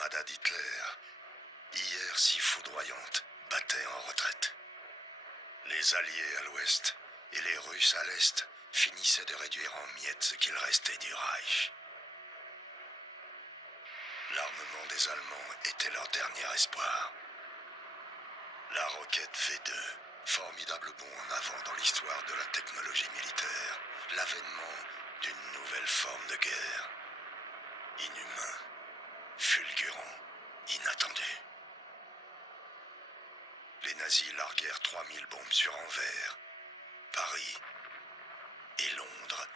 l'armada d'Hitler, hier si foudroyante, battait en retraite. Les Alliés à l'ouest et les Russes à l'est finissaient de réduire en miettes ce qu'il restait du Reich. L'armement des Allemands était leur dernier espoir. La roquette V2, formidable bond en avant dans l'histoire de la technologie militaire, l'avènement d'une nouvelle forme de guerre. Inhumain, fulgurant, inattendu. Les nazis larguèrent 3000 bombes sur Anvers, Paris et Londres,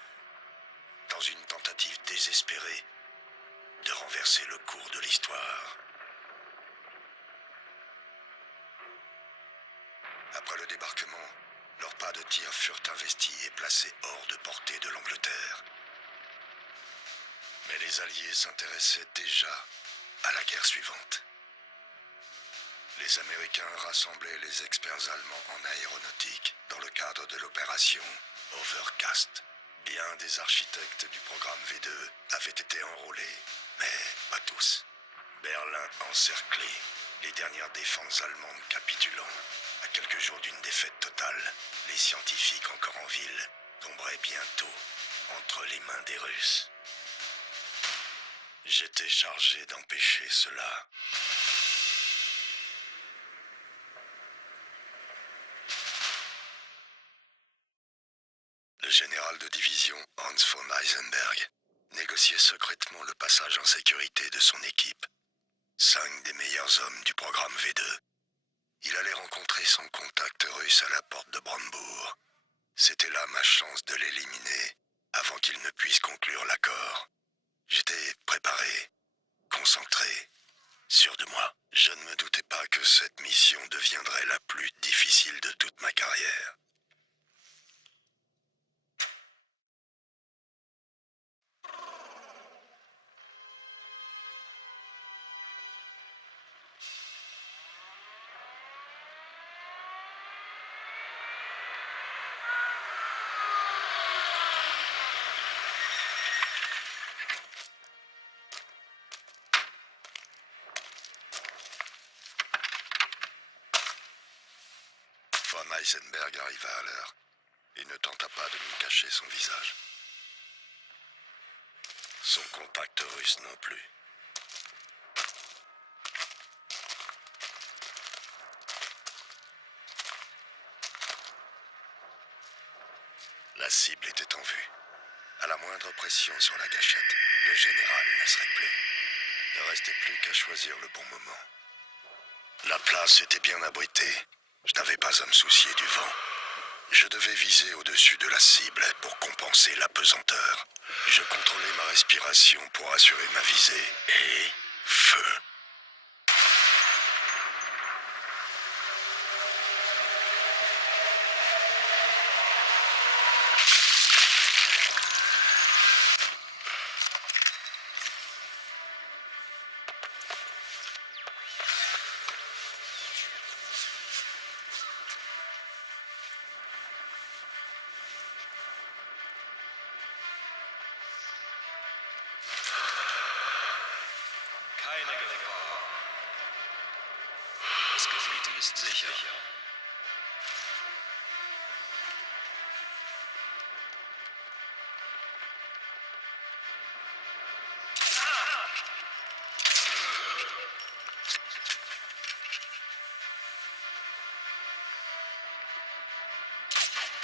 dans une tentative désespérée de renverser le cours de l'histoire. Après le débarquement, leurs pas de tir furent investis et placés hors de portée de l'Angleterre. Mais les Alliés s'intéressaient déjà à la guerre suivante. Les Américains rassemblaient les experts allemands en aéronautique dans le cadre de l'opération Overcast. Bien des architectes du programme V2 avaient été enrôlés, mais pas tous. Berlin encerclé, les dernières défenses allemandes capitulant. À quelques jours d'une défaite totale, les scientifiques encore en ville tomberaient bientôt entre les mains des Russes. J'étais chargé d'empêcher cela. Le général de division Hans von Heisenberg négociait secrètement le passage en sécurité de son équipe. 5 des meilleurs hommes du programme V2. Il allait rencontrer son contact russe à la porte de Brandebourg. C'était là ma chance de l'éliminer avant qu'il ne puisse conclure l'accord. J'étais préparé, concentré, sûr de moi. Je ne me doutais pas que cette mission deviendrait la plus difficile de toute ma carrière. Von Heisenberg arriva à l'heure et ne tenta pas de me cacher son visage. Son contact russe non plus. La cible était en vue. À la moindre pression sur la gâchette, le général ne serait plus. Il ne restait plus qu'à choisir le bon moment. La place était bien abritée. Je n'avais pas à me soucier du vent. Je devais viser au-dessus de la cible pour compenser la pesanteur. Je contrôlais ma respiration pour assurer ma visée. Et feu. Keine Gefahr. Das Gebiet ist sicher.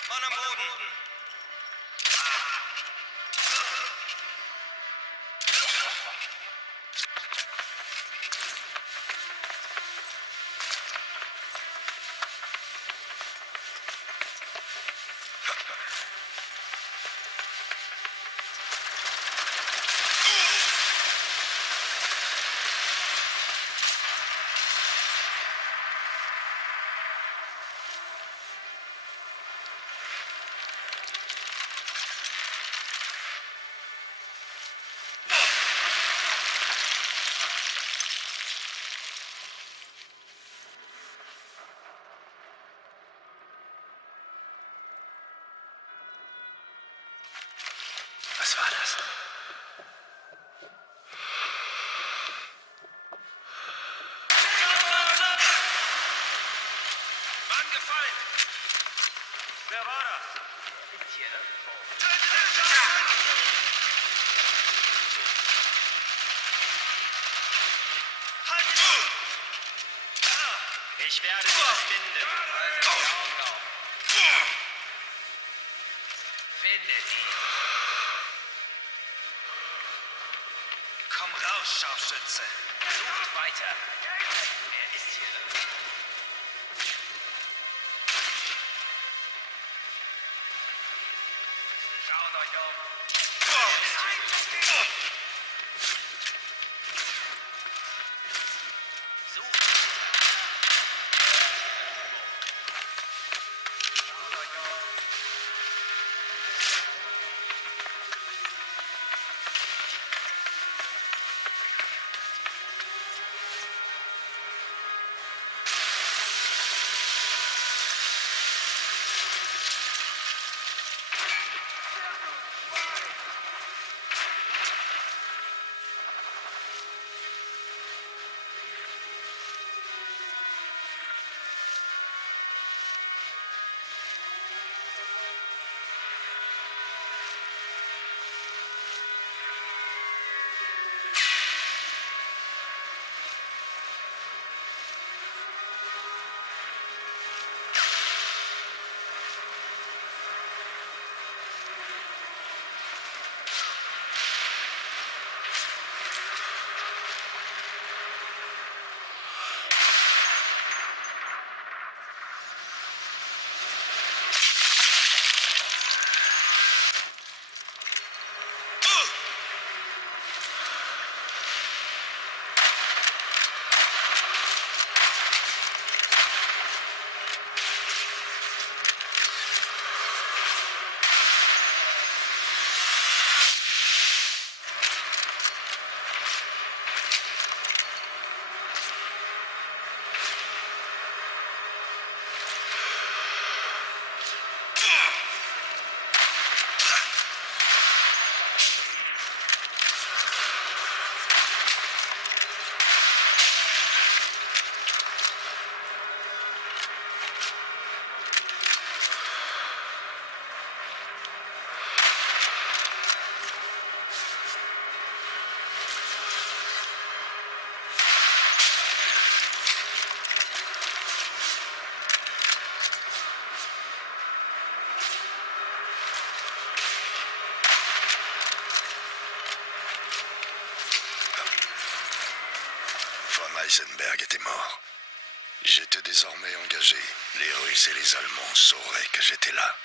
Mann am Boden! Ich werde dich finden. Halt die Augen auf. Finde sie. Komm raus, Scharfschütze. Sucht weiter. Er ist hier. Schaut euch um. Sucht. Schaut euch um. Von Eisenberg était mort. J'étais désormais engagé. Les Russes et les Allemands sauraient que j'étais là.